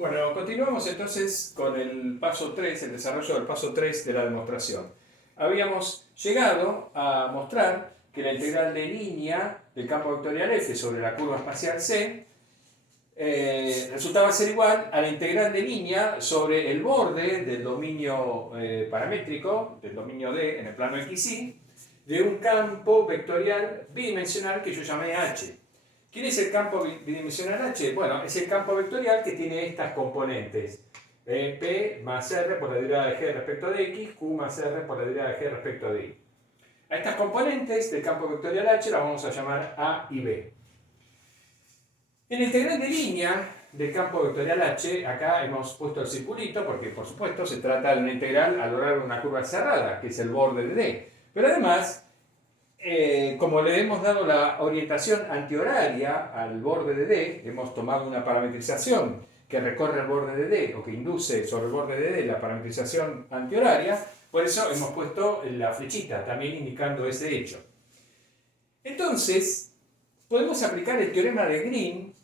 Bueno, continuamos entonces con el paso 3, el desarrollo del paso 3 de la demostración. Habíamos llegado a mostrar que la integral de línea del campo vectorial F sobre la curva espacial C resultaba ser igual a la integral de línea sobre el borde del dominio paramétrico, del dominio D en el plano XY, de un campo vectorial bidimensional que yo llamé H. ¿Quién es el campo bidimensional H? Bueno, es el campo vectorial que tiene estas componentes. P más R por la derivada de G respecto de X, Q más R por la derivada de G respecto de Y. A estas componentes del campo vectorial H las vamos a llamar A y B. En la integral de línea del campo vectorial H, acá hemos puesto el circulito porque, por supuesto, se trata de una integral a lo largo de una curva cerrada, que es el borde de D. Pero además, como le hemos dado la orientación antihoraria al borde de D, hemos tomado una parametrización que recorre el borde de D o que induce sobre el borde de D la parametrización antihoraria, por eso hemos puesto la flechita también indicando ese hecho. Entonces, podemos aplicar el teorema de Green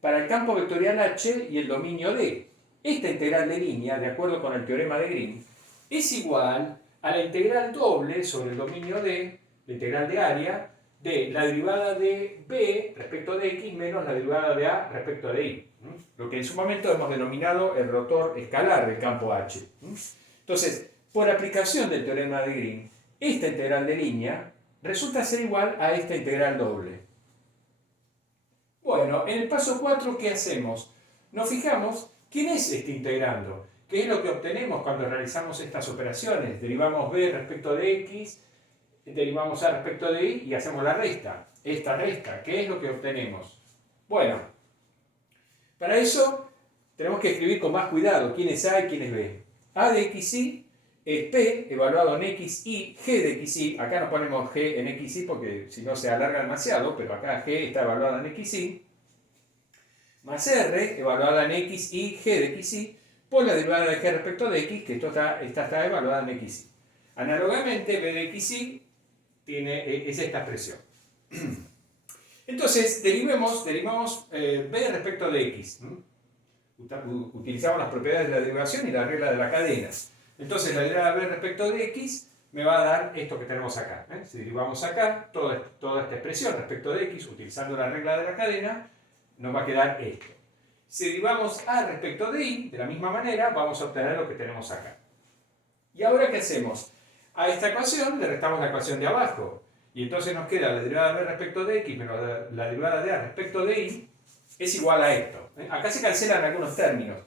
para el campo vectorial H y el dominio D. Esta integral de línea, de acuerdo con el teorema de Green, es igual a la integral doble sobre el dominio D, la integral de área, de la derivada de B respecto de X menos la derivada de A respecto de Y. Lo que en su momento hemos denominado el rotor escalar del campo H. Entonces, por aplicación del teorema de Green, esta integral de línea resulta ser igual a esta integral doble. Bueno, en el paso 4, ¿qué hacemos? Nos fijamos quién es este integrando. ¿Qué es lo que obtenemos cuando realizamos estas operaciones? Derivamos B respecto de X, derivamos A respecto de Y y hacemos la resta. Esta resta, ¿qué es lo que obtenemos? Bueno, para eso tenemos que escribir con más cuidado quién es A y quién es B. A de XY es P evaluado en XY, G de XY, acá no ponemos G en XY porque si no se alarga demasiado, pero acá G está evaluada en XY, más R evaluada en XY, G de XY, por la derivada de G respecto de X, que esta está evaluada en XY. Análogamente, B de XY es esta expresión. Entonces, derivamos B respecto de X. Utilizamos las propiedades de la derivación y la regla de la cadena. Entonces, la derivada de B respecto de X me va a dar esto que tenemos acá. Si derivamos acá toda esta expresión respecto de X, utilizando la regla de la cadena, nos va a quedar esto. Si derivamos A respecto de Y, de la misma manera, vamos a obtener lo que tenemos acá. ¿Y ahora qué hacemos? A esta ecuación le restamos la ecuación de abajo. Y entonces nos queda la derivada de B respecto de X menos la derivada de A respecto de Y es igual a esto. Acá se cancelan algunos términos.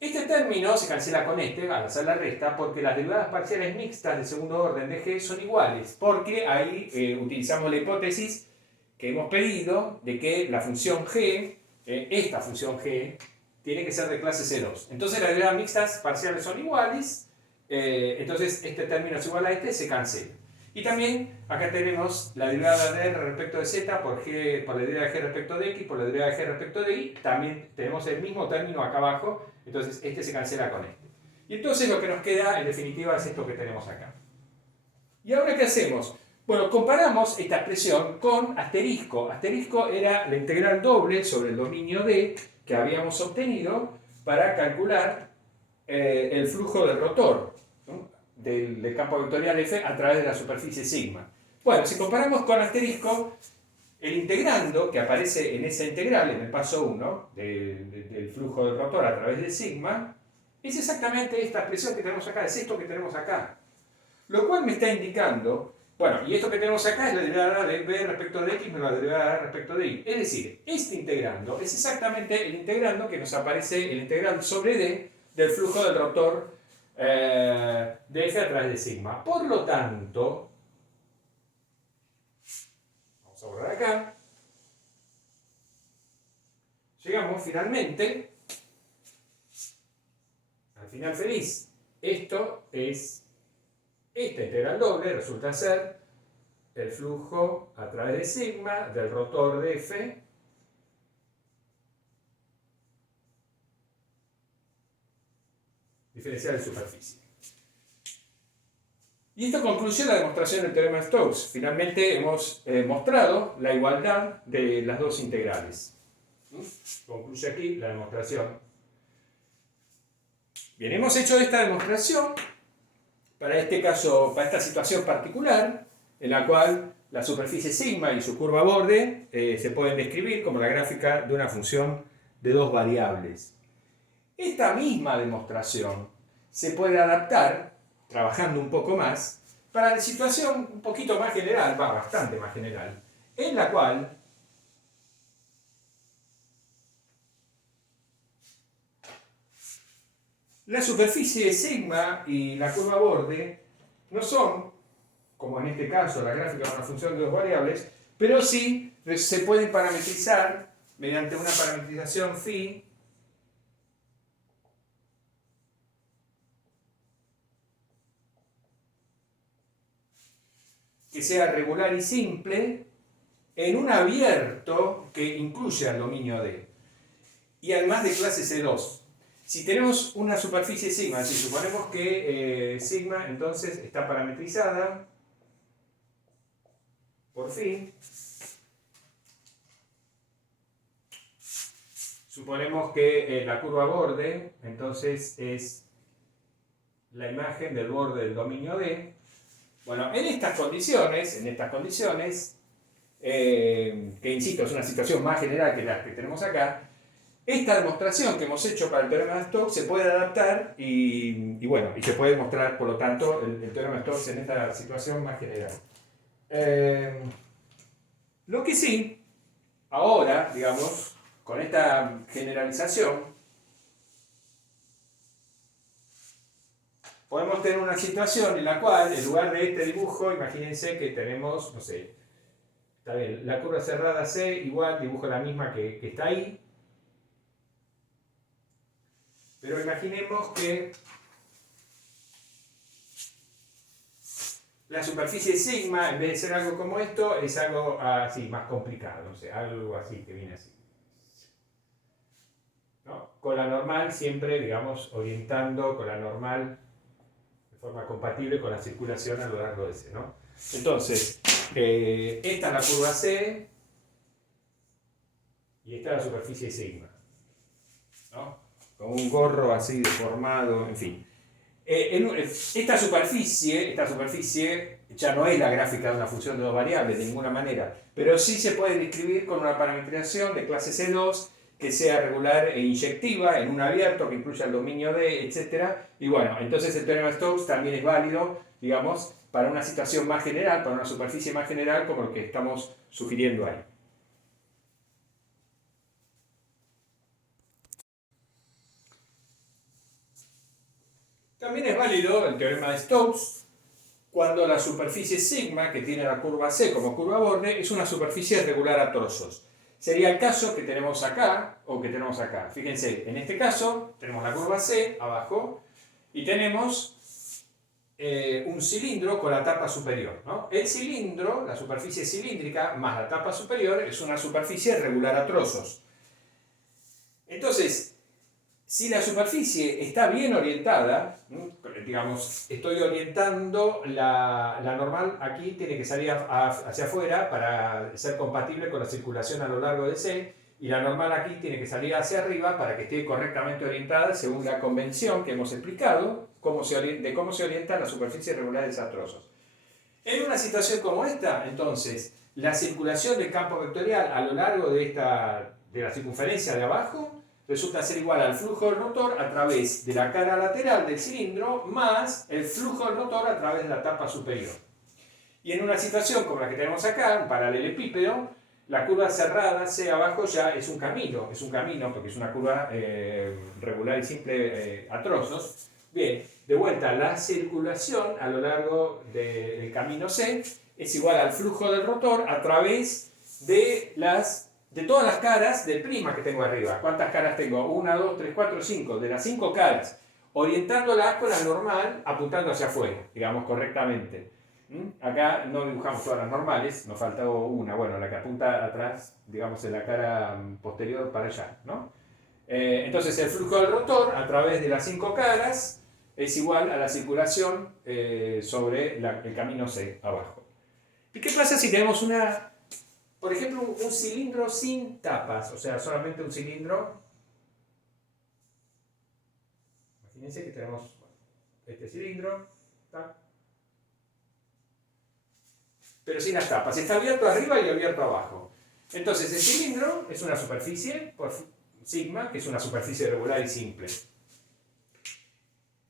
Este término se cancela con este, al hacer la resta, porque las derivadas parciales mixtas de segundo orden de G son iguales. Porque ahí utilizamos la hipótesis que hemos pedido de que la función G, esta función G, tiene que ser de clase C2. Entonces las derivadas mixtas parciales son iguales. Entonces este término es igual a este, se cancela. Y también acá tenemos la derivada de R respecto de Z por la derivada de G respecto de X, por la derivada de G respecto de Y. También tenemos el mismo término acá abajo, entonces este se cancela con este. Y entonces lo que nos queda en definitiva es esto que tenemos acá. ¿Y ahora qué hacemos? Bueno, comparamos esta expresión con asterisco. Asterisco era la integral doble sobre el dominio D que habíamos obtenido para calcular el flujo del rotor, ¿no? del campo vectorial F a través de la superficie sigma. Bueno, si comparamos con asterisco, el integrando que aparece en esa integral, en el paso 1, del flujo del rotor a través de sigma, es exactamente esta expresión que tenemos acá, es esto que tenemos acá. Lo cual me está indicando, bueno, y esto que tenemos acá es la derivada de B respecto de X menos la derivada de A respecto de Y. Es decir, este integrando es exactamente el integrando que nos aparece, el integral sobre D del flujo del rotor de F a través de sigma. Por lo tanto, vamos a borrar acá, llegamos finalmente al final feliz. Esto es, esta integral doble resulta ser el flujo a través de sigma del rotor de F diferencial de superficie. Y esto concluye la demostración del teorema de Stokes. Finalmente hemos mostrado la igualdad de las dos integrales. Concluye aquí la demostración Bien, hemos hecho esta demostración para este caso, para esta situación particular, en la cual la superficie sigma y su curva borde se pueden describir como la gráfica de una función de dos variables. Esta misma demostración se puede adaptar, trabajando un poco más, para la situación un poquito más general, bastante más general, en la cual la superficie sigma y la curva borde no son, como en este caso la gráfica de una función de dos variables, pero sí se pueden parametrizar mediante una parametrización phi que sea regular y simple en un abierto que incluya el dominio D y además de clase C2. Si tenemos una superficie sigma, si suponemos que sigma entonces está parametrizada por phi, suponemos que la curva borde entonces es la imagen del borde del dominio D. Bueno, en estas condiciones, que insisto, es una situación más general que la que tenemos acá, esta demostración que hemos hecho para el teorema de Stokes se puede adaptar y bueno, y se puede mostrar, por lo tanto, el teorema de Stokes en esta situación más general. Lo que sí, ahora, digamos, con esta generalización, podemos tener una situación en la cual, en lugar de este dibujo, imagínense que tenemos, no sé, está bien, la curva cerrada C, igual dibujo la misma que está ahí, pero imaginemos que la superficie sigma, en vez de ser algo como esto, es algo así, más complicado, no sé, algo así que viene así, ¿no? Con la normal siempre, digamos, orientando con la normal de forma compatible con la circulación a lo largo de C, ¿no? Entonces, esta es la curva C y esta es la superficie sigma, ¿no? Con un gorro así deformado, en fin. Esta superficie ya no es la gráfica de una función de dos variables de ninguna manera, pero sí se puede describir con una parametrización de clase C2 que sea regular e inyectiva en un abierto que incluya el dominio D, etc. Y bueno, entonces el teorema de Stokes también es válido, digamos, para una situación más general, para una superficie más general como lo que estamos sugiriendo ahí. También es válido el teorema de Stokes cuando la superficie sigma, que tiene la curva C como curva borde, es una superficie regular a trozos. Sería el caso que tenemos acá o que tenemos acá. Fíjense, en este caso tenemos la curva C abajo y tenemos un cilindro con la tapa superior, ¿no? El cilindro, la superficie cilíndrica más la tapa superior, es una superficie regular a trozos. Entonces, si la superficie está bien orientada, digamos, estoy orientando la normal aquí, tiene que salir hacia afuera para ser compatible con la circulación a lo largo de C, y la normal aquí tiene que salir hacia arriba para que esté correctamente orientada según la convención que hemos explicado de cómo se orientan las superficies regulares a trozos. En una situación como esta, entonces, la circulación del campo vectorial a lo largo de la circunferencia de abajo resulta ser igual al flujo del rotor a través de la cara lateral del cilindro más el flujo del rotor a través de la tapa superior. Y en una situación como la que tenemos acá, un paralelepípedo, la curva cerrada C abajo ya es un camino porque es una curva regular y simple a trozos. Bien, de vuelta, la circulación a lo largo del camino C es igual al flujo del rotor a través de todas las caras del prisma que tengo arriba. ¿Cuántas caras tengo? 1, 2, 3, 4, 5. De las 5 caras, orientándolas con la normal apuntando hacia afuera, digamos correctamente. Acá no dibujamos todas las normales, nos falta una, bueno, la que apunta atrás, digamos en la cara posterior para allá, ¿no? Entonces el flujo del rotor a través de las 5 caras es igual a la circulación sobre el camino C abajo. ¿Y qué pasa si tenemos por ejemplo, un cilindro sin tapas? O sea, solamente un cilindro. Imagínense que tenemos este cilindro, ¿tá? Pero sin las tapas. Está abierto arriba y abierto abajo. Entonces el cilindro es una superficie por sigma, que es una superficie regular y simple.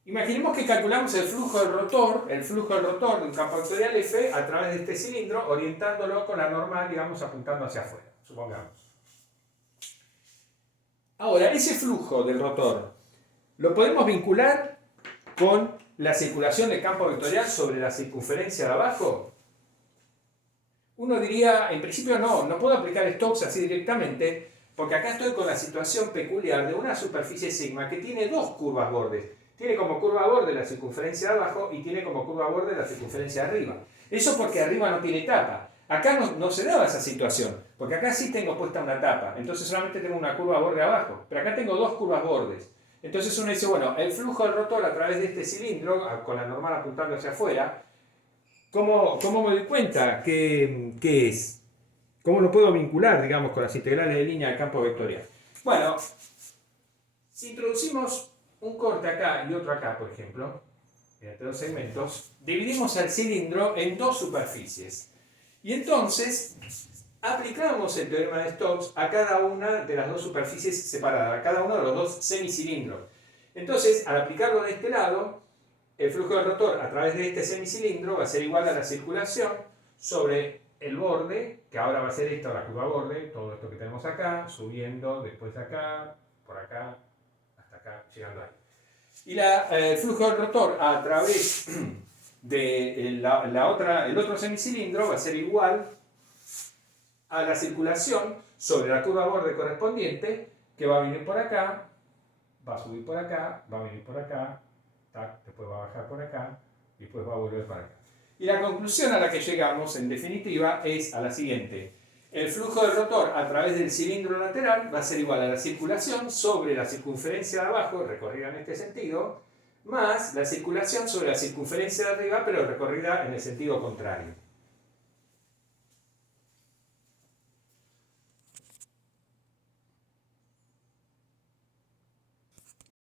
Imaginemos que calculamos el flujo del rotor de un campo vectorial F a través de este cilindro, orientándolo con la normal, digamos, apuntando hacia afuera, supongamos. Ahora, ese flujo del rotor lo podemos vincular con la circulación del campo vectorial sobre la circunferencia de abajo. Uno diría, en principio no puedo aplicar Stokes así directamente, porque acá estoy con la situación peculiar de una superficie sigma que tiene dos curvas bordes. Tiene como curva borde la circunferencia de abajo y tiene como curva borde la circunferencia de arriba. Eso porque arriba no tiene tapa. Acá no se daba esa situación, porque acá sí tengo puesta una tapa, entonces solamente tengo una curva borde abajo, pero acá tengo dos curvas bordes. Entonces uno dice, bueno, el flujo del rotor a través de este cilindro, con la normal apuntando hacia afuera, ¿cómo me doy cuenta qué es? ¿Cómo lo puedo vincular, digamos, con las integrales de línea del campo vectorial? Bueno, si introducimos un corte acá y otro acá, por ejemplo, entre dos segmentos, dividimos el cilindro en dos superficies. Y entonces aplicamos el teorema de Stokes a cada una de las dos superficies separadas, a cada uno de los dos semicilindros. Entonces, al aplicarlo de este lado, el flujo del rotor a través de este semicilindro va a ser igual a la circulación sobre el borde, que ahora va a ser esta la curva borde, todo esto que tenemos acá, subiendo, después acá, por acá, hasta acá, llegando ahí. Y el flujo del rotor a través de el otro semicilindro va a ser igual a la circulación sobre la curva borde correspondiente, que va a venir por acá, va a subir por acá, va a venir por acá, ¿tac? Después va a bajar por acá, y después va a volver para acá. Y la conclusión a la que llegamos, en definitiva, es a la siguiente. El flujo del rotor a través del cilindro lateral va a ser igual a la circulación sobre la circunferencia de abajo, recorrida en este sentido, más la circulación sobre la circunferencia de arriba, pero recorrida en el sentido contrario.